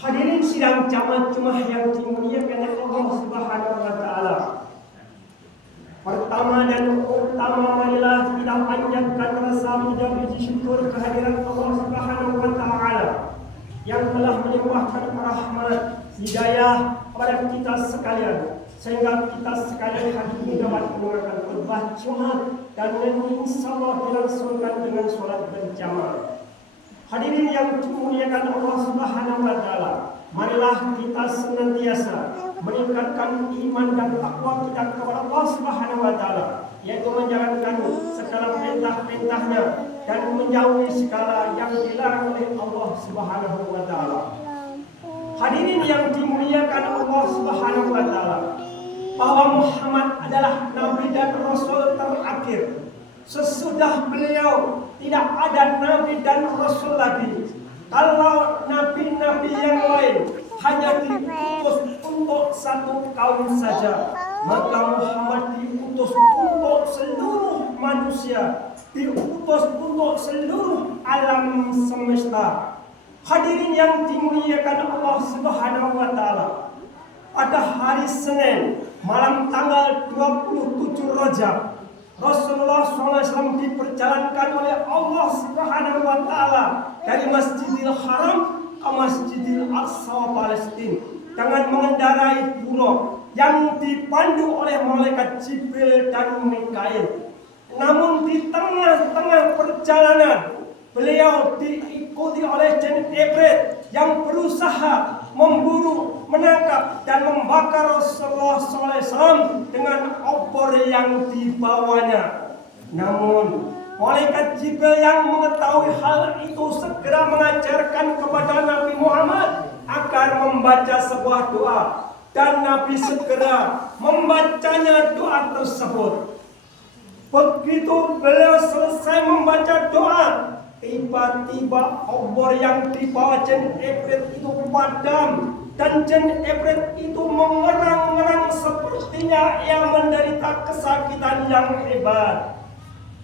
Hadirin sidang jamaah Jumat yang dimuliakan Allah Subhanahu wa taala. Pertama dan utama marilah kita panjatkan rasa puji syukur kehadiran Allah Subhanahu wa taala yang telah melimpahkan rahmat hidayah kepada kita sekalian, sehingga kita sekalian hari ini dapat mendengarkan khutbah Jumat dan insyaallah dilangsungkan dengan sholat berjamaah. Hadirin yang dimuliakan Allah Subhanahu wa taala, marilah kita senantiasa meningkatkan iman dan takwa kita kepada Allah Subhanahu wa taala, yaitu menjalankan segala perintah-perintahnya dan menjauhi segala yang dilarang oleh Allah Subhanahu wa taala. Hadirin yang dimuliakan Allah Subhanahu wa taala, bahwa Muhammad adalah nabi dan rasul terakhir. Sesudah beliau tidak ada nabi dan rasul lagi. Kalau nabi-nabi yang lain hanya diutus untuk satu kaum saja, maka Muhammad diutus untuk seluruh manusia, diutus untuk seluruh alam semesta. Hadirin yang dimuliakan Allah Subhanahu wa taala, pada hari Senin malam tanggal 27 Rajab, Rasulullah SAW diperjalankan oleh Allah Subhanahu wa taala dari Masjidil Haram ke Masjidil Aqsa Palestina dengan mengendarai buruk yang dipandu oleh malaikat Jibril dan Mikail. Namun di tengah-tengah perjalanan beliau diikuti oleh jin iblis yang berusaha memburu, menangkap dan membakar Rasulullah SAW dengan obor yang dibawanya. Namun malaikat Jibril yang mengetahui hal itu segera mengajarkan kepada Nabi Muhammad agar membaca sebuah doa, dan Nabi segera membacanya doa tersebut. Begitu beliau selesai membaca doa, tiba-tiba obor yang dibawa jin iblis itu padam, dan jin iblis itu mengerang-ngerang sepertinya ia menderita kesakitan yang hebat.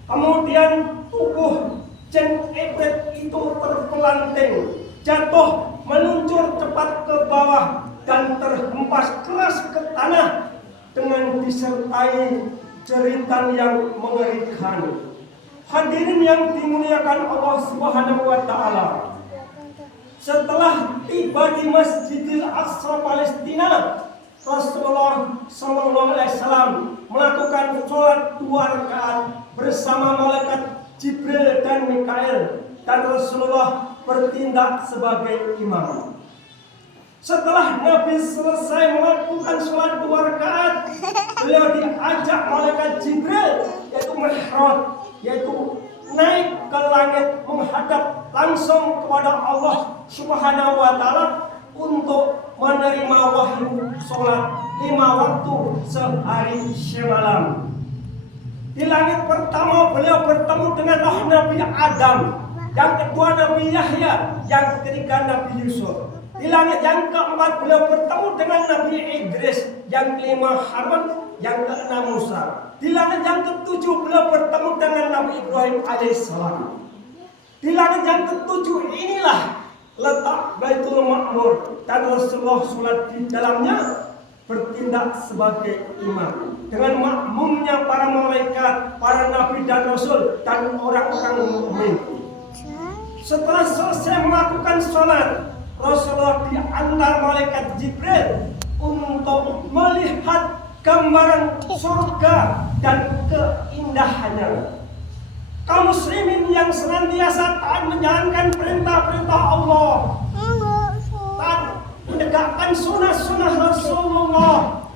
Kemudian tubuh jin iblis itu terpelanting, jatuh, meluncur cepat ke bawah dan terhempas keras ke tanah dengan disertai jeritan yang mengerikan. Hadirin yang dimuliakan Allah Subhanahu wa taala, setelah tiba di Masjidil Aqsa Palestina, Rasulullah SAW melakukan sholat 2 rakaat bersama malaikat Jibril dan Mikail, dan Rasulullah bertindak sebagai imam. Setelah Nabi selesai melakukan sholat 2 rakaat, beliau diajak malaikat Jibril, yaitu mi'raj, yaitu naik ke langit menghadap langsung kepada Allah Subhanahu wa taala untuk menerima wahyu sholat 5 waktu sehari semalam. Di langit pertama beliau bertemu dengan roh Nabi Adam, yang kedua Nabi Yahya, yang ketiga Nabi Yusuf. Di langit yang keempat beliau bertemu dengan Nabi Idris, yang kelima Harun, yang keenam Musa. Di langit yang ketujuh beliau bertemu dengan Nabi Ibrahim alaihissalam. Di langit yang ketujuh inilah letak Baitul Ma'mur, dan Rasulullah sholat di dalamnya, bertindak sebagai imam dengan makmumnya para malaikat, para nabi dan rasul, dan orang-orang mukmin. Setelah selesai melakukan sholat, Rasulullah diantar malaikat Jibril untuk melihat gambaran surga dan keindahannya. Kaum muslimin yang senantiasa taat menjalankan perintah-perintah Allah, taat menegakkan sunnah-sunnah Rasulullah,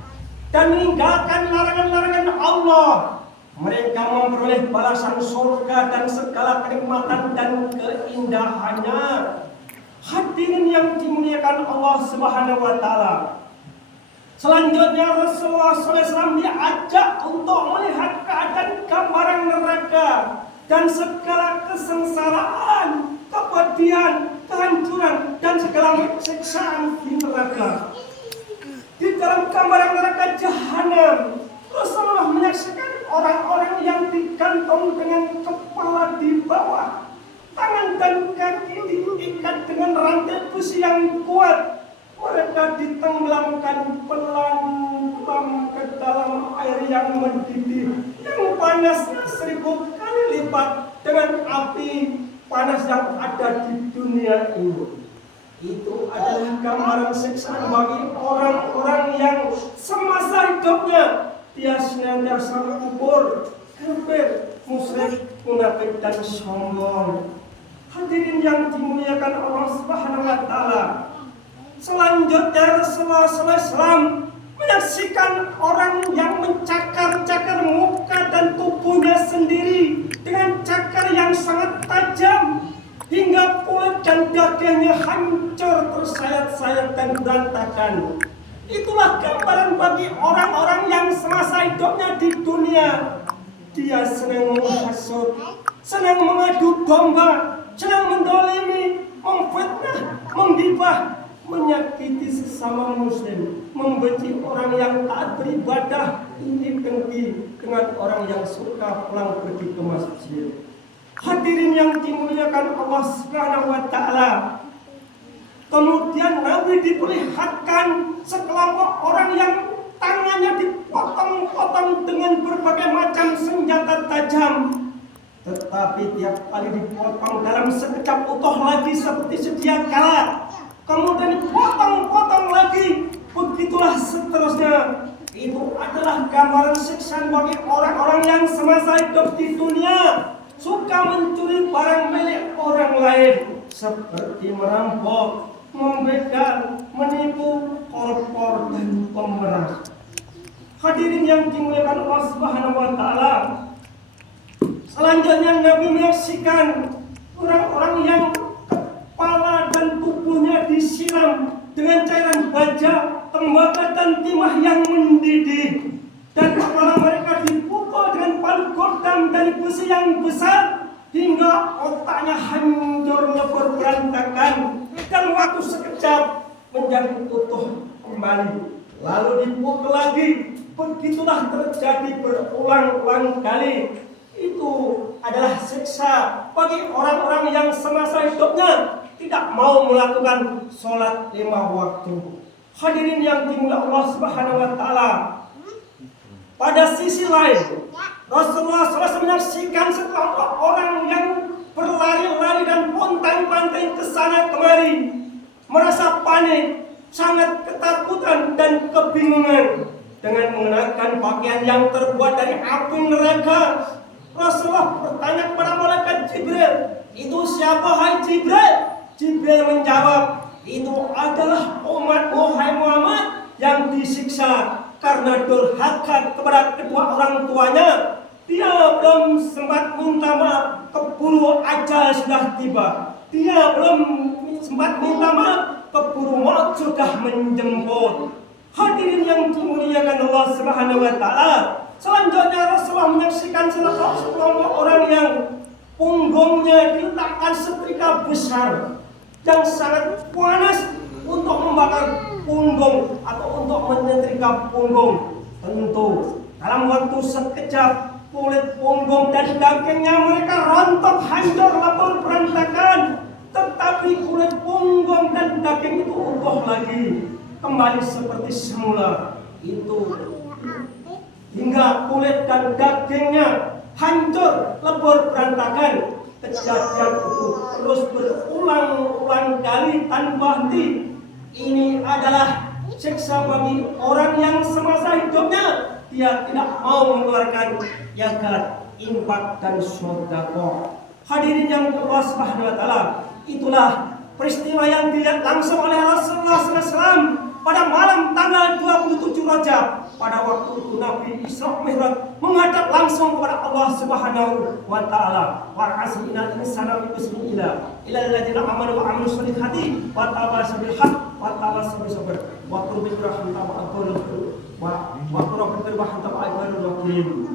dan meninggalkan larangan-larangan Allah, mereka memperoleh balasan surga dan segala kenikmatan dan keindahannya. Hadirin yang dimuliakan Allah Subhanahu wa taala, selanjutnya Rasulullah SAW diajak untuk melihat keadaan gambaran neraka dan segala kesengsaraan, kepedihan, kehancuran, dan segala siksaan di neraka. Di dalam gambaran neraka jahanam, Rasulullah menyaksikan orang-orang yang digantung dengan kepala di bawah, tangan dan kaki diikat dengan rantai besi yang kuat. Mereka ditenggelamkan pelan-pelan ke dalam air yang mendidih, yang panasnya 1000 kali lipat dengan api panas yang ada di dunia ini. Itu adalah gambaran siksaan bagi orang-orang yang semasa hidupnya dia senantiasa kubur, kafir, musyrik, munafik dan sombong. Hadirin yang dimuliakan Allah Subhanahu wa taala. Selanjutnya Rasulullah SAW menyaksikan orang yang mencakar-cakar muka dan tubuhnya sendiri dengan cakar yang sangat tajam hingga kulit dan dagingnya hancur, tersayat-sayat dan berantakan. Itulah gambaran bagi orang-orang yang semasa hidupnya di dunia dia senang menghasut, senang mengadu domba, senang mendolimi, memfitnah, menggibah, menyakiti sesama muslim, membenci orang yang taat beribadah, iri dengki dengan orang yang suka pulang pergi ke masjid. Hadirin yang dimuliakan Allah Subhanahu wa taala. Kemudian Nabi diperlihatkan sekelompok orang yang tangannya dipotong-potong dengan berbagai macam senjata tajam. Tetapi tiap kali dipotong dalam sekejap utuh lagi seperti sedia kala. Kemudian dipotong-potong lagi, begitulah seterusnya. Itu adalah gambaran siksaan bagi orang-orang yang semasa hidup di dunia suka mencuri barang milik orang lain, seperti merampok, membegal, menipu, koruptor dan pemeras. Hadirin yang dimuliakan Allah Subhanahu wa taala. Selanjutnya Nabi menyaksikan orang-orang yang kepala dan tubuhnya disiram dengan cairan baja, tembaga dan timah yang mendidih, dan kepala mereka dipukul dengan palu godam dari besi yang besar hingga otaknya hancur lebur berantakan dan waktu sekejap menjadi utuh kembali, lalu dipukul lagi. Begitulah terjadi berulang-ulang kali. Itu adalah siksa bagi orang-orang yang semasa hidupnya tidak mau melakukan sholat 5 waktu. Hadirin yang dimuliakan Allah Subhanahu wa taala. Pada sisi lain, Rasulullah SAW menyaksikan sekelompok orang yang berlari-lari dan pontang-panting ke sana kemari, merasa panik, sangat ketakutan dan kebingungan dengan mengenakan pakaian yang terbuat dari api neraka. Rasulullah bertanya kepada malaikat Jibril, "Itu siapa, hai Jibril?" Jibril menjawab, "Itu adalah umat wahai Muhammad yang disiksa karena durhaka kepada kedua orang tuanya. Dia belum sempat minta maaf, keburu ajal sudah tiba. Dia belum sempat minta maaf, keburu maut sudah menjemput." Hadirin yang dimuliakan Allah Subhanahu wa taala. Selanjutnya Rasulullah menyaksikan sekelompok orang yang punggungnya diletakkan setrika besar yang sangat panas untuk membakar punggung atau untuk menyetrika punggung. Tentu dalam waktu sekejap kulit punggung dan dagingnya mereka rontok, hancur, lebur, berantakan. Tetapi kulit punggung dan daging itu utuh lagi, kembali seperti semula. Itu hingga kulit dan dagingnya hancur, lebur, berantakan. Kejadian itu terus berulang-ulang kali tanpa henti. Ini adalah siksa bagi orang yang semasa hidupnya dia tidak mau mengeluarkan zakat, infak dan sedekah. Hadirin yang Allah Subhanahu wa taala, itulah peristiwa yang dilihat langsung oleh Rasulullah SAW pada malam tanggal 27 Rajab, pada waktu itu Nabi Isra Mi'raj menghadap langsung kepada Allah Subhanahu wa taala. Wa asrina insana bi bismillah ila alladziina amanu wa 'amilus solihati wa tawassaw bil haqq wa tawassaw bis sabr wa qul bi rahmatika wa aqulu wa qul bi rahmatika wa aqulu